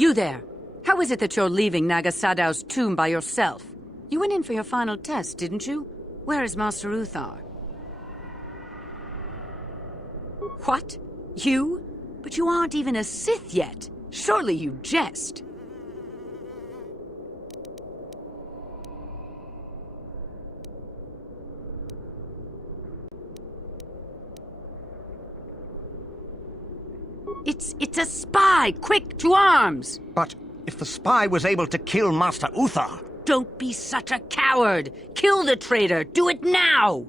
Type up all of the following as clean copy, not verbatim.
You there! How is it that you're leaving Nagasadow's tomb by yourself? You went in for your final test, didn't you? Where is Master Uthar? What? You? But you aren't even a Sith yet. Surely you jest. It's a spy! Quick, to arms! But if the spy was able to kill Master Uthar... Don't be such a coward! Kill the traitor! Do it now!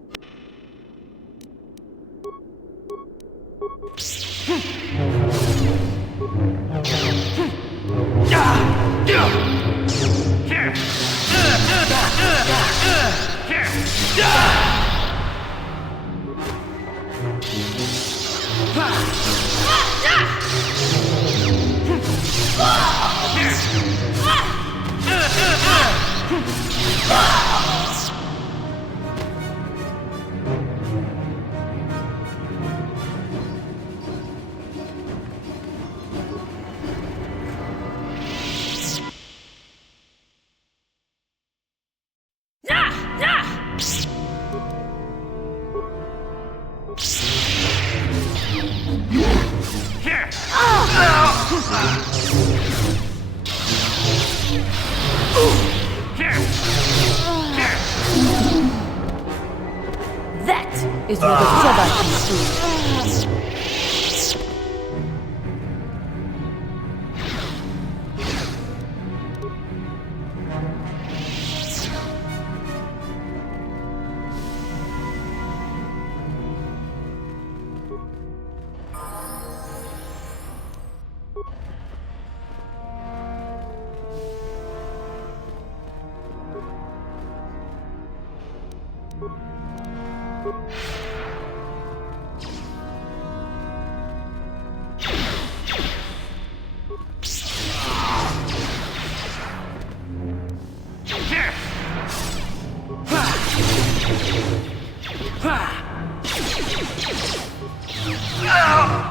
That is what the Jedi can do.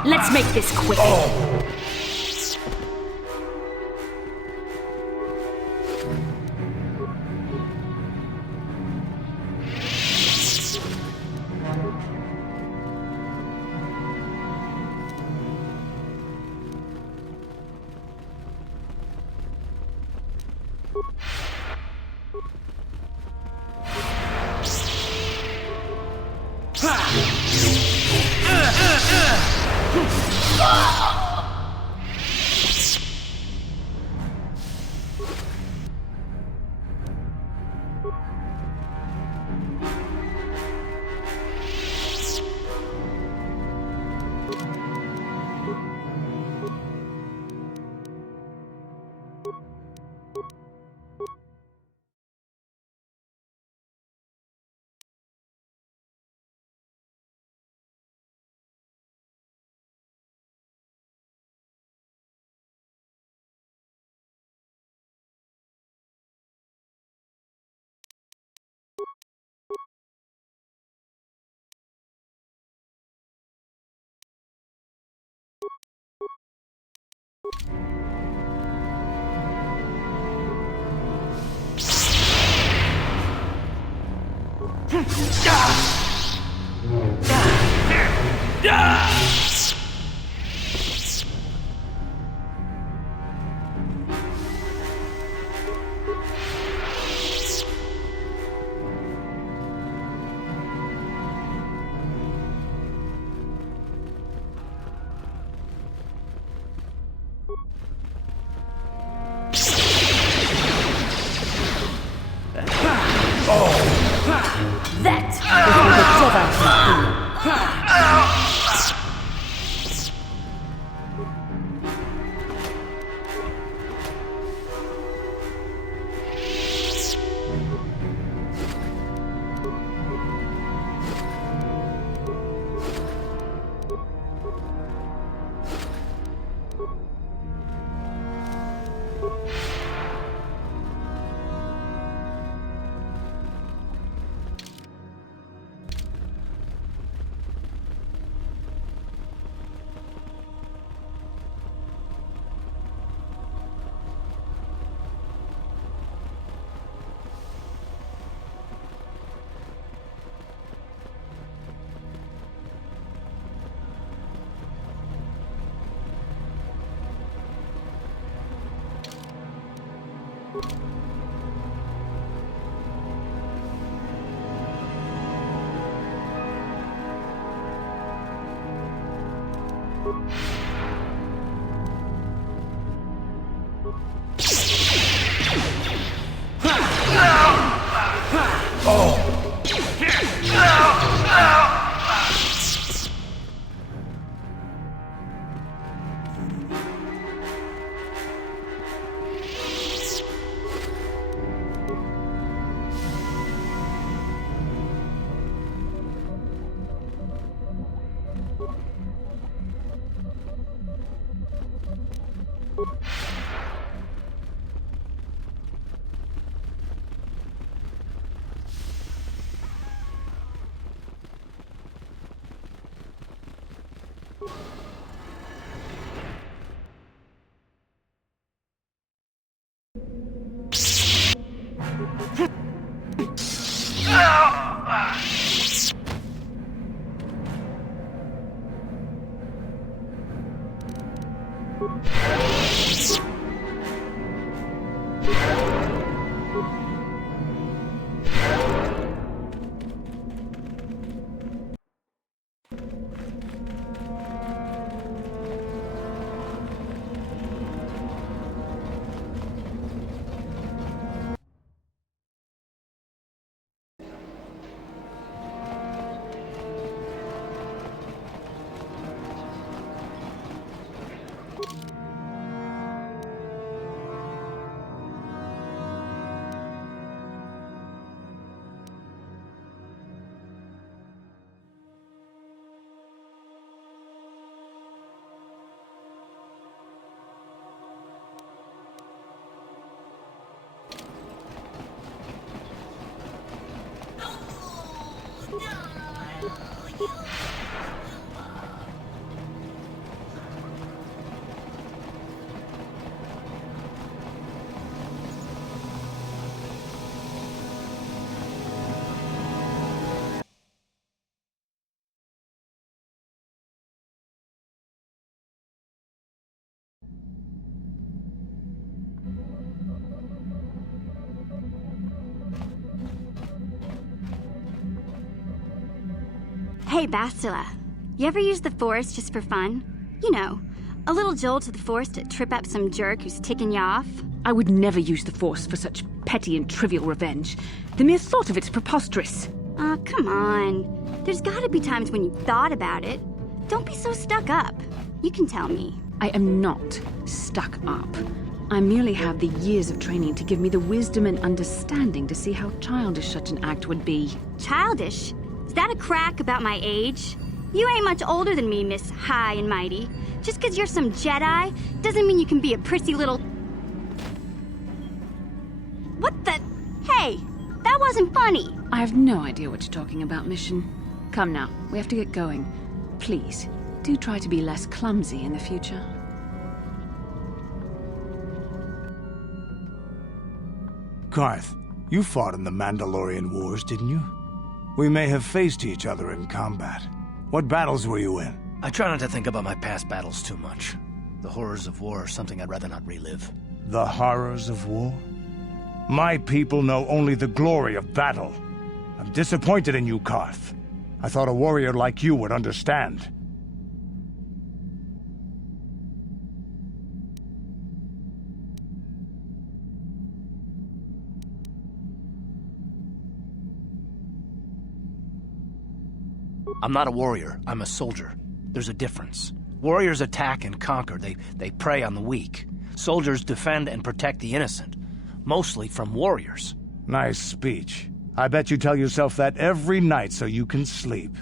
Let's make this quick. That is what the Jedi can do. Hey, Bastila. You ever use the Force just for fun? You know, a little jolt to the Force to trip up some jerk who's ticking you off? I would never use the Force for such petty and trivial revenge. The mere thought of it's preposterous. Aw, come on. There's gotta be times when you've thought about it. Don't be so stuck up. You can tell me. I am not stuck up. I merely have the years of training to give me the wisdom and understanding to see how childish such an act would be. Childish? Is that a crack about my age? You ain't much older than me, Miss High and Mighty. Just 'cause you're some Jedi doesn't mean you can be a prissy little... What the... Hey, that wasn't funny. I have no idea what you're talking about, Mission. Come now, we have to get going. Please, do try to be less clumsy in the future. Karth, you fought in the Mandalorian Wars, didn't you? We may have faced each other in combat. What battles were you in? I try not to think about my past battles too much. The horrors of war are something I'd rather not relive. The horrors of war? My people know only the glory of battle. I'm disappointed in you, Karth. I thought a warrior like you would understand. I'm not a warrior, I'm a soldier. There's a difference. Warriors attack and conquer, they prey on the weak. Soldiers defend and protect the innocent, mostly from warriors. Nice speech. I bet you tell yourself that every night so you can sleep.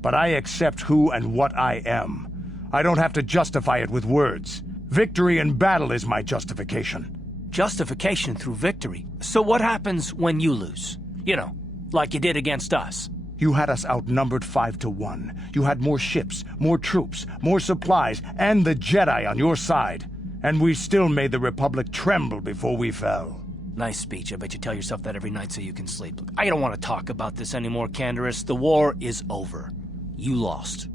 But I accept who and what I am. I don't have to justify it with words. Victory in battle is my justification. Justification through victory. So what happens when you lose? You know, like you did against us. You had us outnumbered 5-1. You had more ships, more troops, more supplies, and the Jedi on your side. And we still made the Republic tremble before we fell. Nice speech. I bet you tell yourself that every night so you can sleep. Look, I don't want to talk about this anymore, Canderous. The war is over. You lost.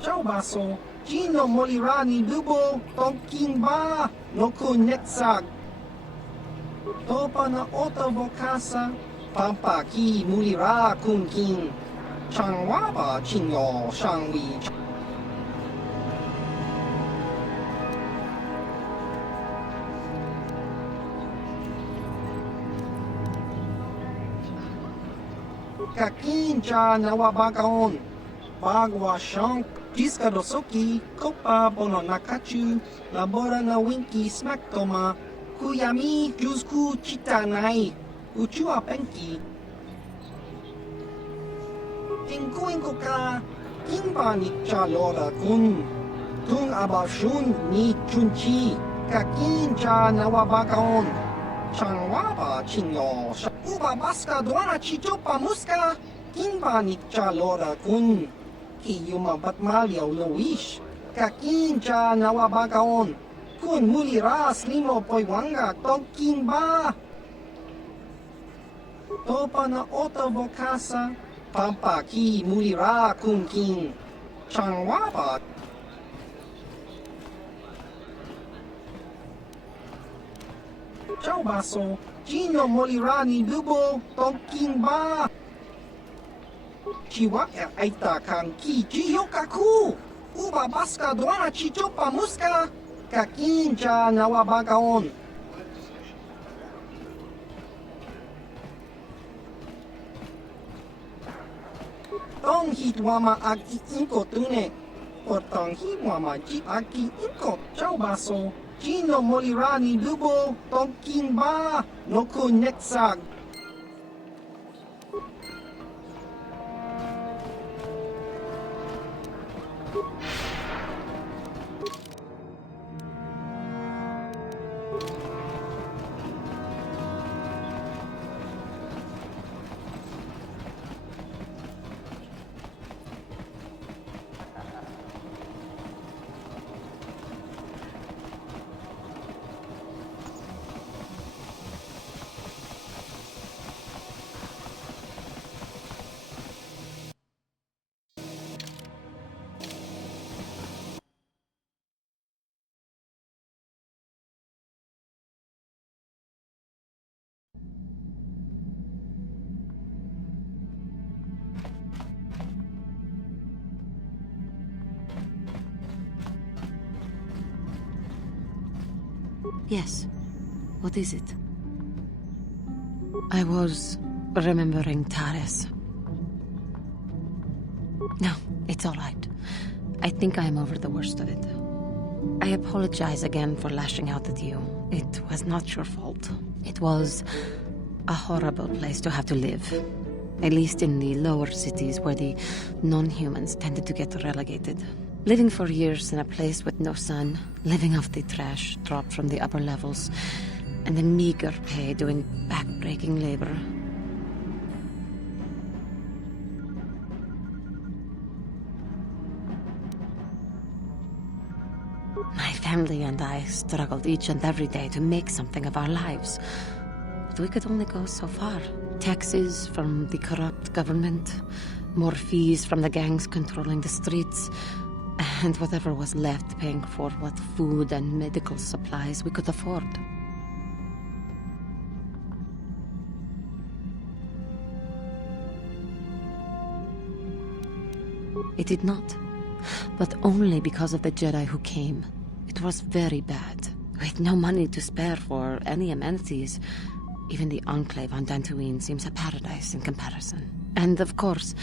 Ciao baso, Gino molirani lubo, tonking ba, no kunetsag. Topa na oto vokasa, pampa ki mulira kunking. Changwa ba chinyo shangwi. Kakin cha nawabagaon, bagwa shank. Jiska dosoki, kopa bono nakachu, labora na winki smaktoma, kuyami juzku chitanai, uchua penki. Tingkuin ko ka, kimba ni chalora kun, tung abashun ni chunchi, kakin cha nawabagaon, changwaba chinyo, uba baska duana chichopa muska, kimba ni chalora kun. Kiyuma batmalyaw Luis, kakincha nawabagaon, kun muliras limo poywanga tongking ba? Topa na oto vokasa, pampa ki mulira kunking, changwaba. Ciao baso, Gino molirani lubo tongking ba? Chiwa aita kang ki jiyo kaku. Uba baska duana chichopa muska. Kakincha nawabagaon. Tong hitwama ag iinko tune. O tong hitwama ji ag iinko. Ciao baso. Gino molirani lubo tongking ba. No kunetsag. Yes. What is it? I was remembering Taris. No, it's all right. I think I'm over the worst of it. I apologize again for lashing out at you. It was not your fault. It was a horrible place to have to live. At least in the lower cities where the non-humans tended to get relegated. Living for years in a place with no sun, living off the trash dropped from the upper levels, and the meager pay doing back-breaking labor. My family and I struggled each and every day to make something of our lives. But we could only go so far. Taxes from the corrupt government, more fees from the gangs controlling the streets, and whatever was left paying for what food and medical supplies we could afford. It did not, but only because of the Jedi who came. It was very bad. With no money to spare for any amenities, Even the Enclave on Dantooine seems a paradise in comparison. And of course,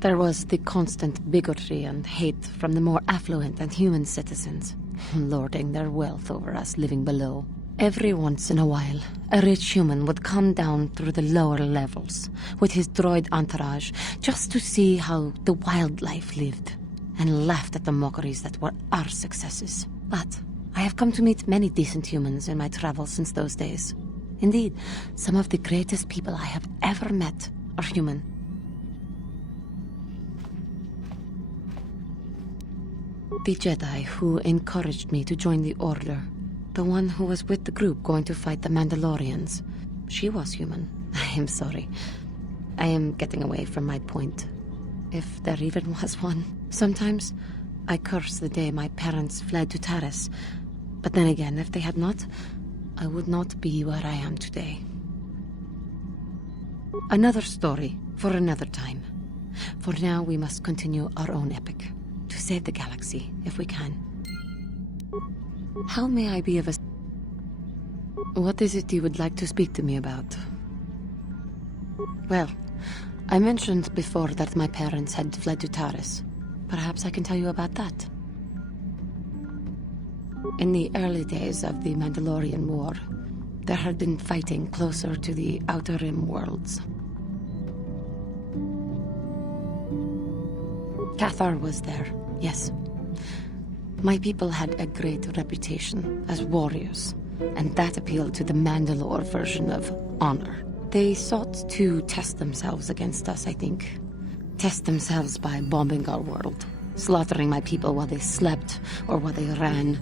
there was the constant bigotry and hate from the more affluent and human citizens, lording their wealth over us living below. Every once in a while, a rich human would come down through the lower levels with his droid entourage just to see how the wildlife lived, and laughed at the mockeries that were our successes. But I have come to meet many decent humans in my travels since those days. Indeed, some of the greatest people I have ever met are human. The Jedi who encouraged me to join the Order, the one who was with the group going to fight the Mandalorians, she was human. I am sorry. I am getting away from my point, if there even was one. Sometimes I curse the day my parents fled to Taris, but then again, if they had not, I would not be where I am today. Another story for another time. For now, we must continue our own epic, to save the galaxy, if we can. How may I be of assistance? What is it you would like to speak to me about? Well, I mentioned before that my parents had fled to Taris. Perhaps I can tell you about that. In the early days of the Mandalorian War, there had been fighting closer to the Outer Rim worlds. KOTOR was there, yes. My people had a great reputation as warriors, and that appealed to the Mandalore version of honor. They sought to test themselves against us, I think. Test themselves by bombing our world, slaughtering my people while they slept or while they ran.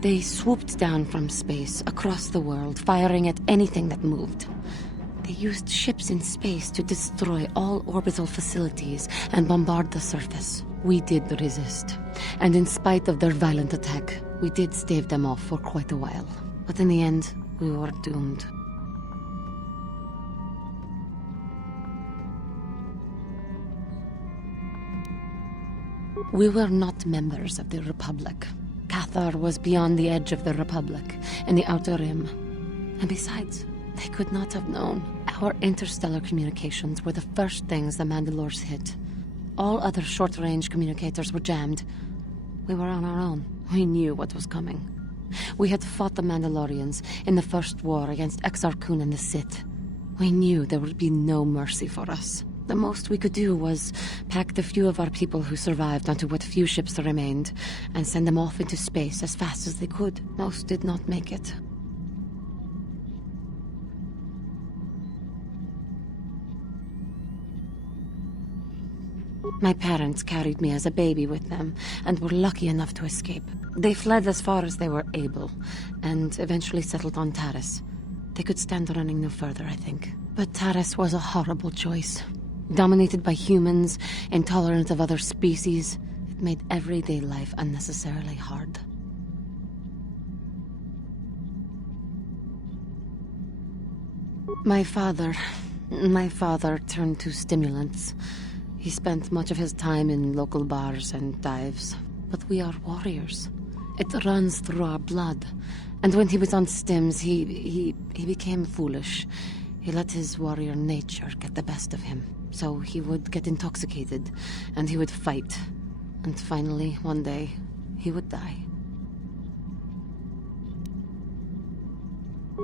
They swooped down from space across the world, firing at anything that moved. They used ships in space to destroy all orbital facilities and bombard the surface. We did resist, and in spite of their violent attack, we did stave them off for quite a while. But in the end, we were doomed. We were not members of the Republic. KOTOR was beyond the edge of the Republic, in the Outer Rim. And besides, they could not have known. Our interstellar communications were the first things the Mandalores hit. All other short-range communicators were jammed. We were on our own. We knew what was coming. We had fought the Mandalorians in the first war against Exar Kun and the Sith. We knew there would be no mercy for us. The most we could do was pack the few of our people who survived onto what few ships remained and send them off into space as fast as they could. Most did not make it. My parents carried me as a baby with them, and were lucky enough to escape. They fled as far as they were able, and eventually settled on Taris. They could stand running no further, I think. But Taris was a horrible choice. Dominated by humans, intolerant of other species, it made everyday life unnecessarily hard. My father turned to stimulants. He spent much of his time in local bars and dives. But we are warriors. It runs through our blood. And when he was on stims, he became foolish. He let his warrior nature get the best of him. So he would get intoxicated, and he would fight. And finally, one day, he would die.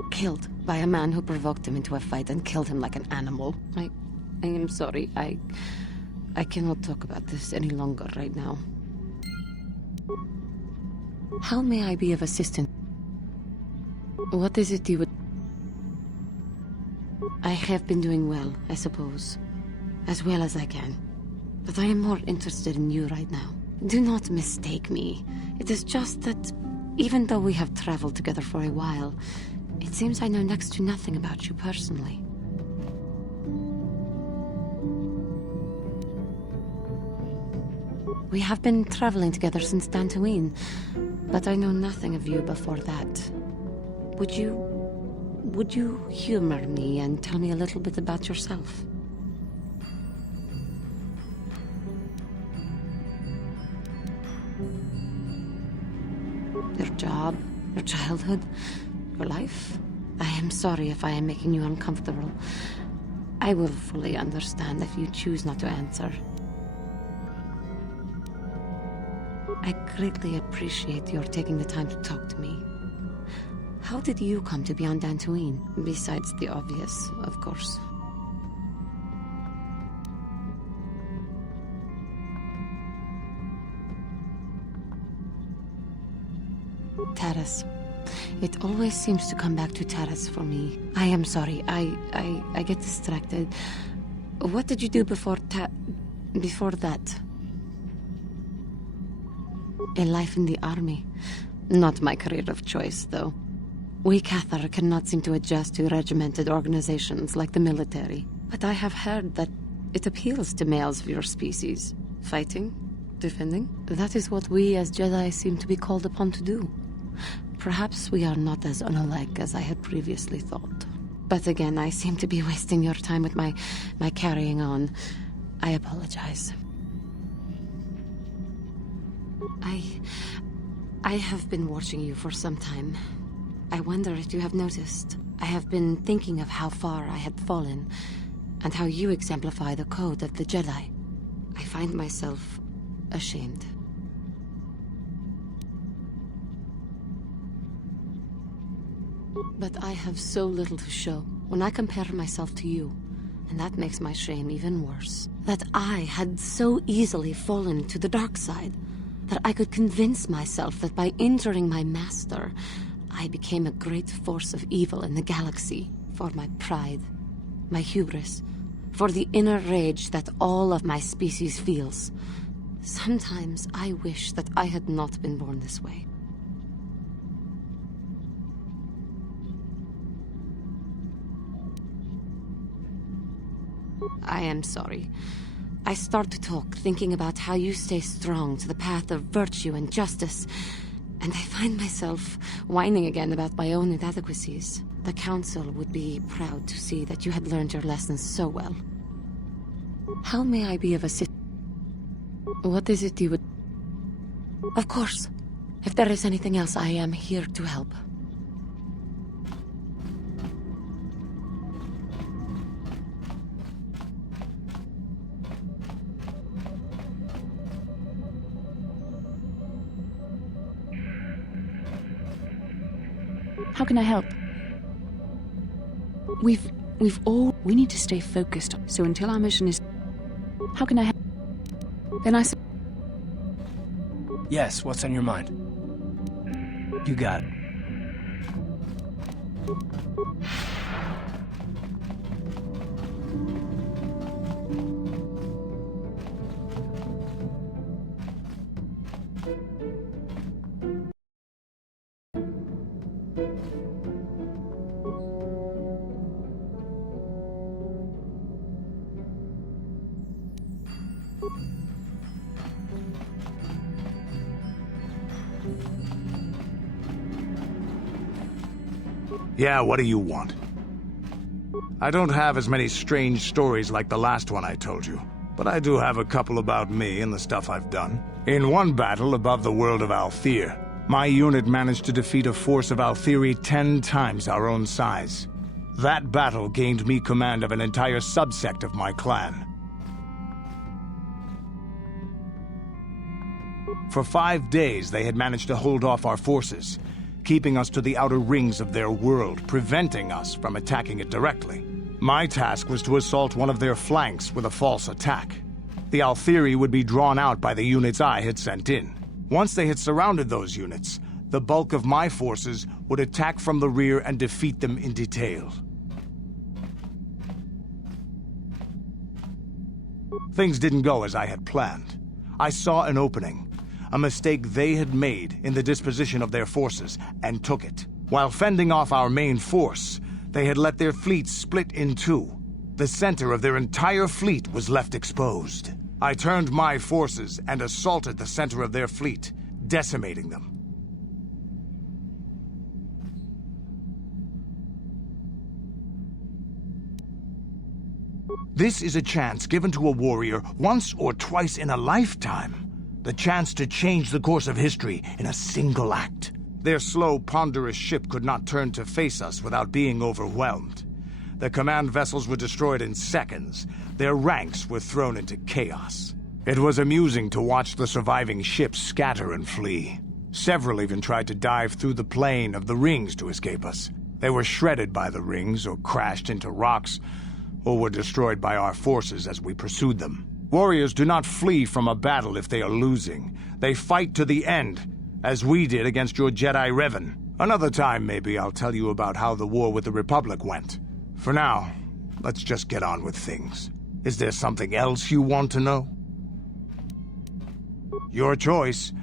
Killed by a man who provoked him into a fight and killed him like an animal. I am sorry. I cannot talk about this any longer right now. How may I be of assistance? What is it you would... I have been doing well, I suppose. As well as I can. But I am more interested in you right now. Do not mistake me. It is just that, even though we have traveled together for a while, it seems I know next to nothing about you personally. We have been traveling together since Dantooine, but I know nothing of you before that. Would you humor me and tell me a little bit about yourself? Your job, your childhood, your life? I am sorry if I am making you uncomfortable. I will fully understand if you choose not to answer. I greatly appreciate your taking the time to talk to me. How did you come to be on Dantooine? Besides the obvious, of course. Taras. It always seems to come back to Taras for me. I am sorry. I get distracted. What did you do before that? A life in the army. Not my career of choice, though. We KOTOR cannot seem to adjust to regimented organizations like the military. But I have heard that it appeals to males of your species. Fighting? Defending? That is what we as Jedi seem to be called upon to do. Perhaps we are not as unalike as I had previously thought. But again, I seem to be wasting your time with my carrying on. I apologize. I have been watching you for some time. I wonder if you have noticed. I have been thinking of how far I had fallen, and how you exemplify the code of the Jedi. I find myself ashamed. But I have so little to show when I compare myself to you, and that makes my shame even worse. That I had so easily fallen to the dark side, that I could convince myself that by injuring my master, I became a great force of evil in the galaxy, for my pride, my hubris, for the inner rage that all of my species feels. Sometimes I wish that I had not been born this way. I am sorry. I start to talk, thinking about how you stay strong to the path of virtue and justice, and I find myself whining again about my own inadequacies. The Council would be proud to see that you had learned your lessons so well. How may I be of assistance? What is it you would... Of course. If there is anything else, I am here to help. How can I help? We need to stay focused. So until our mission is... How can I help? Then I... Yes, what's on your mind? You got it. Yeah, what do you want? I don't have as many strange stories like the last one I told you, but I do have a couple about me and the stuff I've done. In one battle above the world of Althir, my unit managed to defeat a force of Althiri 10 times our own size. That battle gained me command of an entire subsect of my clan. For 5 days, they had managed to hold off our forces, keeping us to the outer rings of their world, preventing us from attacking it directly. My task was to assault one of their flanks with a false attack. The Althiri would be drawn out by the units I had sent in. Once they had surrounded those units, the bulk of my forces would attack from the rear and defeat them in detail. Things didn't go as I had planned. I saw an opening, a mistake they had made in the disposition of their forces, and took it. While fending off our main force, they had let their fleet split in two. The center of their entire fleet was left exposed. I turned my forces and assaulted the center of their fleet, decimating them. This is a chance given to a warrior once or twice in a lifetime. The chance to change the course of history in a single act. Their slow, ponderous ship could not turn to face us without being overwhelmed. The command vessels were destroyed in seconds. Their ranks were thrown into chaos. It was amusing to watch the surviving ships scatter and flee. Several even tried to dive through the plane of the rings to escape us. They were shredded by the rings, or crashed into rocks, or were destroyed by our forces as we pursued them. Warriors do not flee from a battle if they are losing. They fight to the end, as we did against your Jedi Revan. Another time, maybe, I'll tell you about how the war with the Republic went. For now, let's just get on with things. Is there something else you want to know? Your choice.